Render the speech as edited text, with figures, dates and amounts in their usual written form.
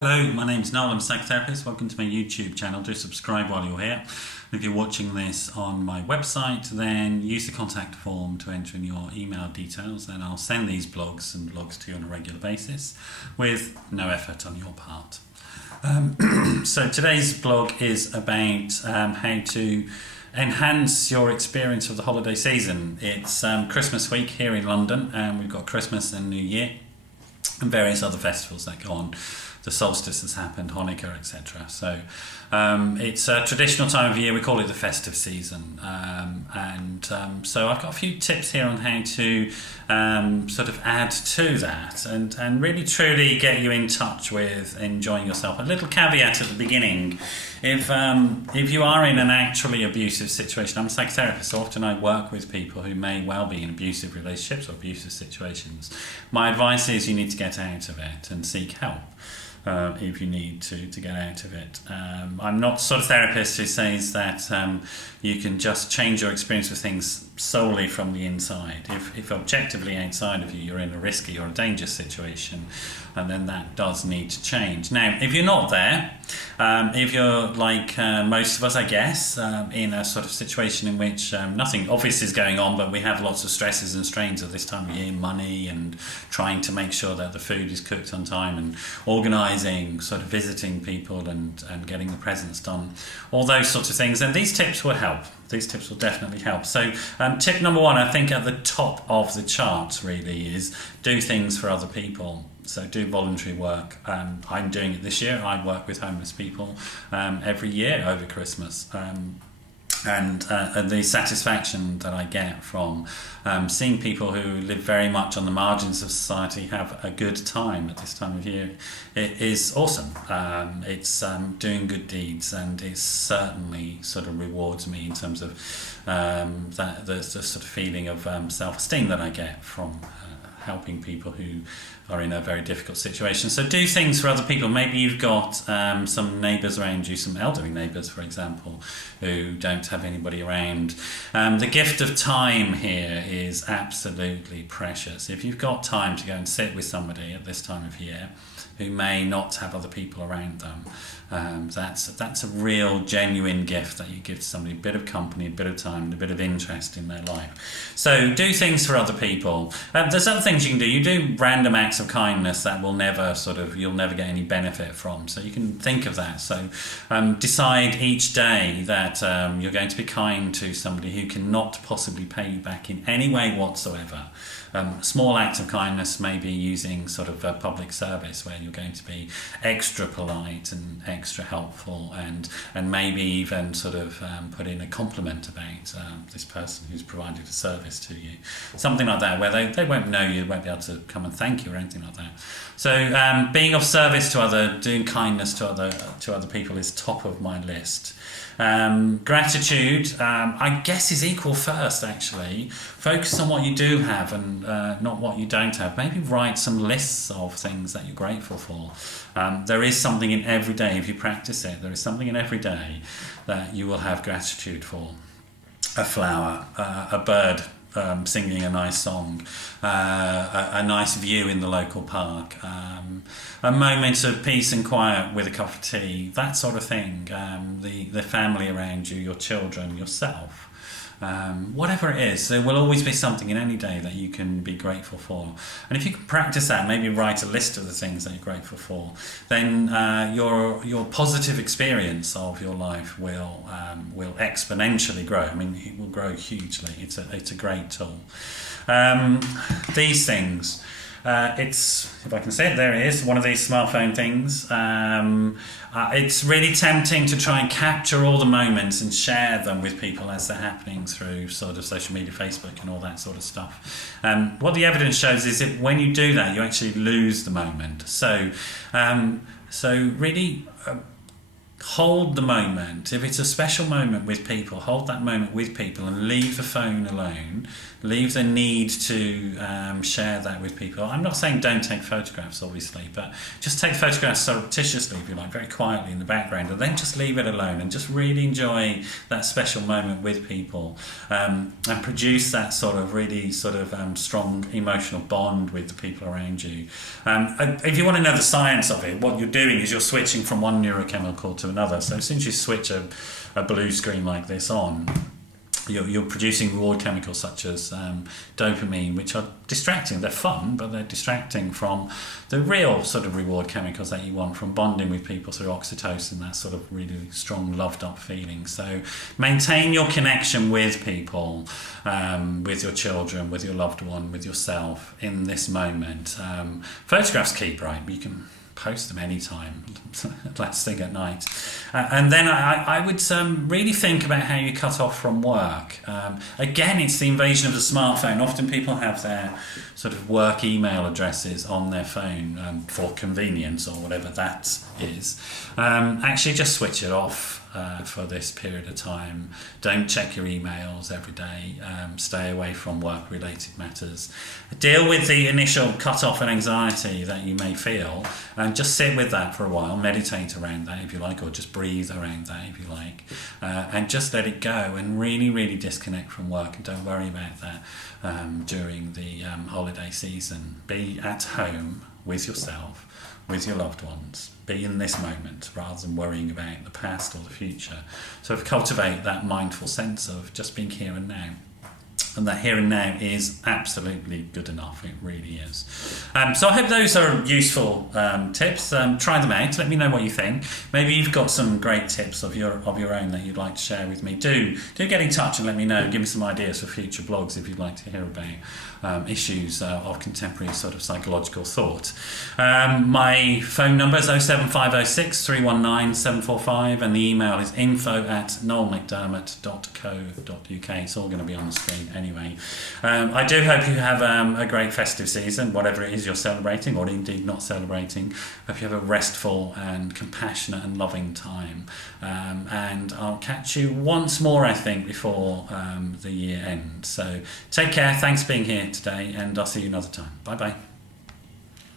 Hello, my name's Noel, I'm a psychotherapist. Welcome to my YouTube channel. Do subscribe while you're here. If you're watching this on my website, then use the contact form to enter in your email details, and I'll send these blogs and blogs to you on a regular basis with no effort on your part. So today's blog is about how to enhance your experience of the holiday season. It's Christmas week here in London, and we've got Christmas and New Year and various other festivals that go on. The solstice has happened, Hanukkah, etc. So it's a traditional time of year. We call it the festive season, so I've got a few tips here on how to sort of add to that and really truly get you in touch with enjoying yourself. A little caveat at the beginning: if you are in an actually abusive situation, I'm a psychotherapist, so often I work with people who may well be in abusive relationships or abusive situations. My advice is you need to get out of it and seek help. If you need to get out of it. I'm not the sort of therapist who says that you can just change your experience of things solely from the inside. If objectively outside of you you're in a risky or a dangerous situation, and then that does need to change. Now, if you're not there, if you're like most of us, I guess, in a sort of situation in which nothing obvious is going on, but we have lots of stresses and strains at this time of year, money and trying to make sure that the food is cooked on time and organising, sort of visiting people and getting the presents done, all those sorts of things, then these tips will help. These tips will definitely help. So tip number one, I think at the top of the chart really, is do things for other people. So do voluntary work. I'm doing it this year. I work with homeless people every year over Christmas. And the satisfaction that I get from seeing people who live very much on the margins of society have a good time at this time of year, it is awesome. It's doing good deeds, and it certainly sort of rewards me in terms of the sort of feeling of self-esteem that I get from helping people who are in a very difficult situation. So do things for other people. Maybe you've got some neighbours around you, some elderly neighbours, for example, who don't have anybody around. The gift of time here is absolutely precious. If you've got time to go and sit with somebody at this time of year who may not have other people around them, that's a real genuine gift that you give to somebody, a bit of company, a bit of time, and a bit of interest in their life. So do things for other people. There's other things you can do. You do random acts of kindness that will never you'll never get any benefit from. So you can think of that. So decide each day that you're going to be kind to somebody who cannot possibly pay you back in any way whatsoever. Small acts of kindness, maybe using sort of a public service where you're going to be extra polite and extra helpful, and maybe even sort of put in a compliment about this person who's provided a service to you. Something like that, where they won't know you, won't be able to come and thank you or anything like that. So being of service to doing kindness to other people is top of my list. Gratitude, I guess, is equal first, actually. Focus on what you do have and not what you don't have. Maybe write some lists of things that you're grateful for. There is something in every day, if you practice it, there is something in every day that you will have gratitude for. A flower, a bird singing a nice song, a nice view in the local park, a moment of peace and quiet with a cup of tea, that sort of thing, the family around you, your children, yourself. Whatever it is, there will always be something in any day that you can be grateful for. And if you can practice that, maybe write a list of the things that you're grateful for, then your positive experience of your life will exponentially grow. I mean, it will grow hugely. It's a great tool. These things. If I can say it, there it is, one of these smartphone things. It's really tempting to try and capture all the moments and share them with people as they're happening through sort of social media, Facebook and all that sort of stuff. What the evidence shows is that when you do that, you actually lose the moment. So really hold the moment. If it's a special moment with people, hold that moment with people and leave the phone alone. Leave the need to share that with people. I'm not saying don't take photographs, obviously, but just take photographs surreptitiously, if you like, very quietly in the background, and then just leave it alone and just really enjoy that special moment with people, and produce that sort of really strong emotional bond with the people around you. If you want to know the science of it, what you're doing is you're switching from one neurochemical to another. So as soon as you switch a blue screen like this on, you're producing reward chemicals such as dopamine, which are distracting. They're fun, but they're distracting from the real sort of reward chemicals that you want from bonding with people through oxytocin, that sort of really strong loved up feeling. So maintain your connection with people, with your children, with your loved one, with yourself in this moment. Photographs keep, right? You can post them anytime, last thing at night. And then I would really think about how you cut off from work. Again, it's the invasion of the smartphone. Often people have their sort of work email addresses on their phone for convenience or whatever that is. Actually, just switch it off for this period of time. Don't check your emails every day. Stay away from work-related matters. Deal with the initial cut-off and anxiety that you may feel, and just sit with that for a while. Meditate around that if you like, or just breathe around that if you like, and just let it go and really, really disconnect from work, and don't worry about that during the holiday season. Be at home with yourself, with your loved ones. Be in this moment rather than worrying about the past or the future. So cultivate that mindful sense of just being here and now. And that here and now is absolutely good enough. It really is. So I hope those are useful tips. Try them out. Let me know what you think. Maybe you've got some great tips of your own that you'd like to share with me. Do get in touch and let me know. Give me some ideas for future blogs if you'd like to hear about issues of contemporary sort of psychological thought. My phone number is 07506 319 745, and the email is info@noelmcdermott.co.uk. It's all going to be on the screen anyway. I do hope you have a great festive season, whatever it is you're celebrating or indeed not celebrating. Hope you have a restful and compassionate and loving time. And I'll catch you once more, I think, before the year ends. So take care. Thanks for being here today, and I'll see you another time. Bye bye.